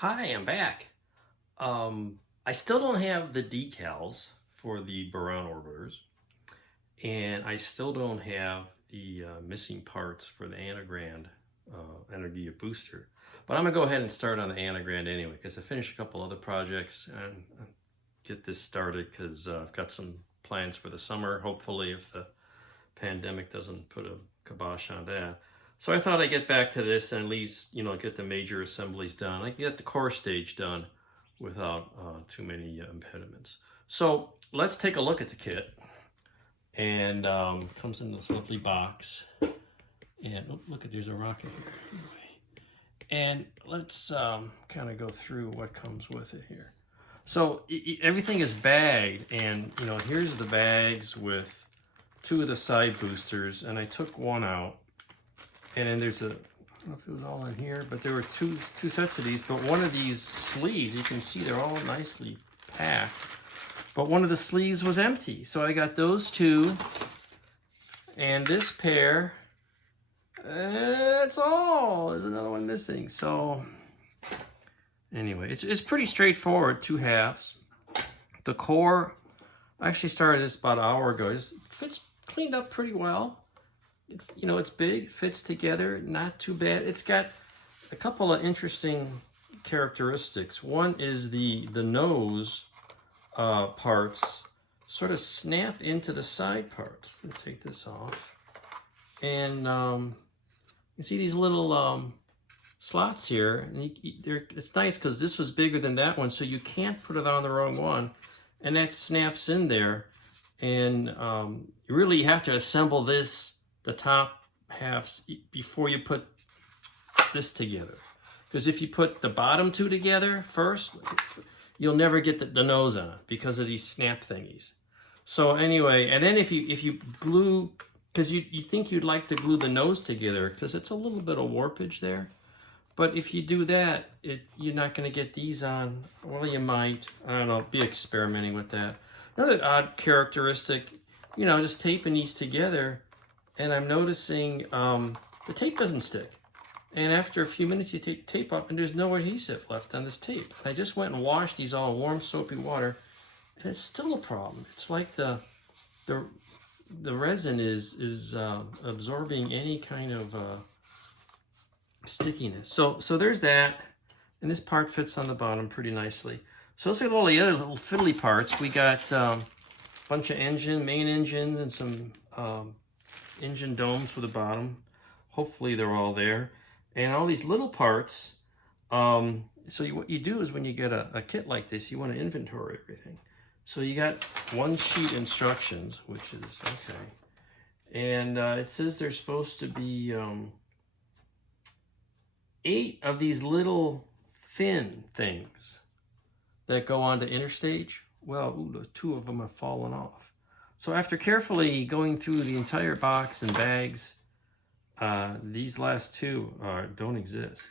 Hi, I'm back. I still don't have the decals for the Baron orbiters, and I still don't have the missing parts for the Anigrand Energiya booster. But I'm gonna go ahead and start on the Anigrand anyway, because I finished a couple other projects and get this started because I've got some plans for the summer. Hopefully, if the pandemic doesn't put a kibosh on that. So I thought I'd get back to this and at least, get the major assemblies done. I can get the core stage done without too many impediments. So let's take a look at the kit. And comes in this lovely box. And oh, look, there's a rocket here. Anyway. And let's kind of go through what comes with it here. So everything is bagged, and here's the bags with two of the side boosters, and I took one out, and then there's I don't know if it was all in here, but there were two sets of these, but one of these sleeves, you can see they're all nicely packed, but one of the sleeves was empty. So I got those two, and this pair, that's all. There's another one missing. So anyway, it's pretty straightforward, two halves. The core, I actually started this about an hour ago. It fits cleaned up pretty well. It's big, fits together, not too bad. It's got a couple of interesting characteristics. One is the nose parts sort of snap into the side parts. Let's take this off. And you see these little slots here. And it's nice because this was bigger than that one, so you can't put it on the wrong one. And that snaps in there. And you really have to assemble the top halves, before you put this together. Because if you put the bottom two together first, you'll never get the nose on because of these snap thingies. So anyway, and then if you glue, because you think you'd like to glue the nose together because it's a little bit of warpage there. But if you do that, you're not going to get these on. Well, you might. I don't know. Be experimenting with that. Another odd characteristic, just taping these together, and I'm noticing the tape doesn't stick. And after a few minutes, you take tape off, and there's no adhesive left on this tape. I just went and washed these all in warm, soapy water, and it's still a problem. It's like the resin is absorbing any kind of stickiness. So there's that, and this part fits on the bottom pretty nicely. So let's look at all the other little fiddly parts. We got a bunch of main engines, and some engine domes for the bottom. Hopefully they're all there. And all these little parts. So what you do is when you get a kit like this, you want to inventory everything. So you got one sheet instructions, which is okay. And it says there's supposed to be 8 of these little thin things that go on to interstage. Well, 2 of them have fallen off. So after carefully going through the entire box and bags, these last 2 don't exist.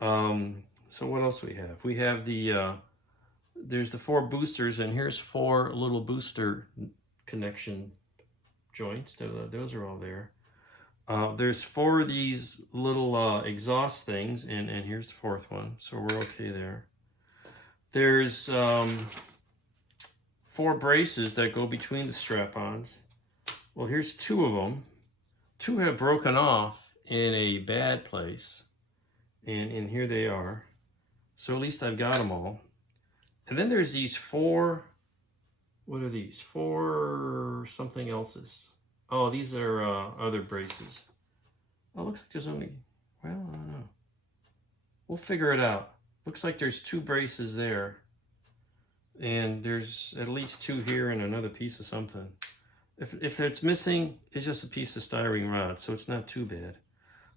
So what else we have? We have there's the 4 boosters, and here's 4 little booster connection joints. Those are all there. There's 4 of these little exhaust things, and here's the 4th one, so we're okay there. There's 4 braces that go between the strap-ons. Well, here's 2 of them. 2 have broken off in a bad place, and here they are. So at least I've got them all. And then there's these 4, what are these? 4 something else's. Oh, these are other braces. Oh, looks like there's only, well, I don't know. We'll figure it out. Looks like there's 2 braces there. And there's at least 2 here and another piece of something. If it's missing, it's just a piece of styrene rod, so it's not too bad.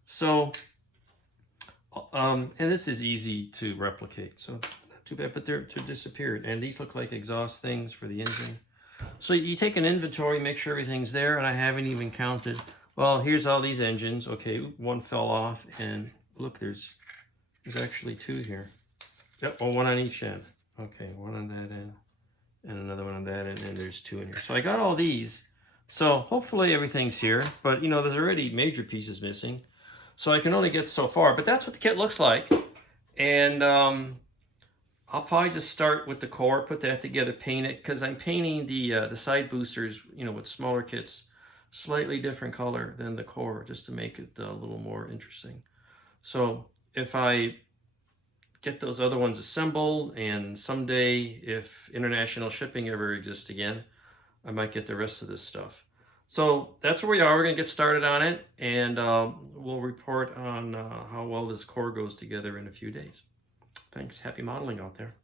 So, and this is easy to replicate, so not too bad, but they're disappeared. And these look like exhaust things for the engine. So you take an inventory, make sure everything's there, and I haven't even counted. Well, here's all these engines. Okay, 1 fell off, and look, there's actually 2 here. Yep, well, 1 on each end. Okay, 1 on that end, and another 1 on that end, and there's 2 in here. So I got all these. So hopefully everything's here, but there's already major pieces missing. So I can only get so far, but that's what the kit looks like. And I'll probably just start with the core, put that together, paint it, because I'm painting the side boosters, you know, with smaller kits, slightly different color than the core, just to make it a little more interesting. So if I get those other ones assembled, and someday, if international shipping ever exists again, I might get the rest of this stuff. So that's where we are. We're going to get started on it, and we'll report on how well this core goes together in a few days. Thanks. Happy modeling out there.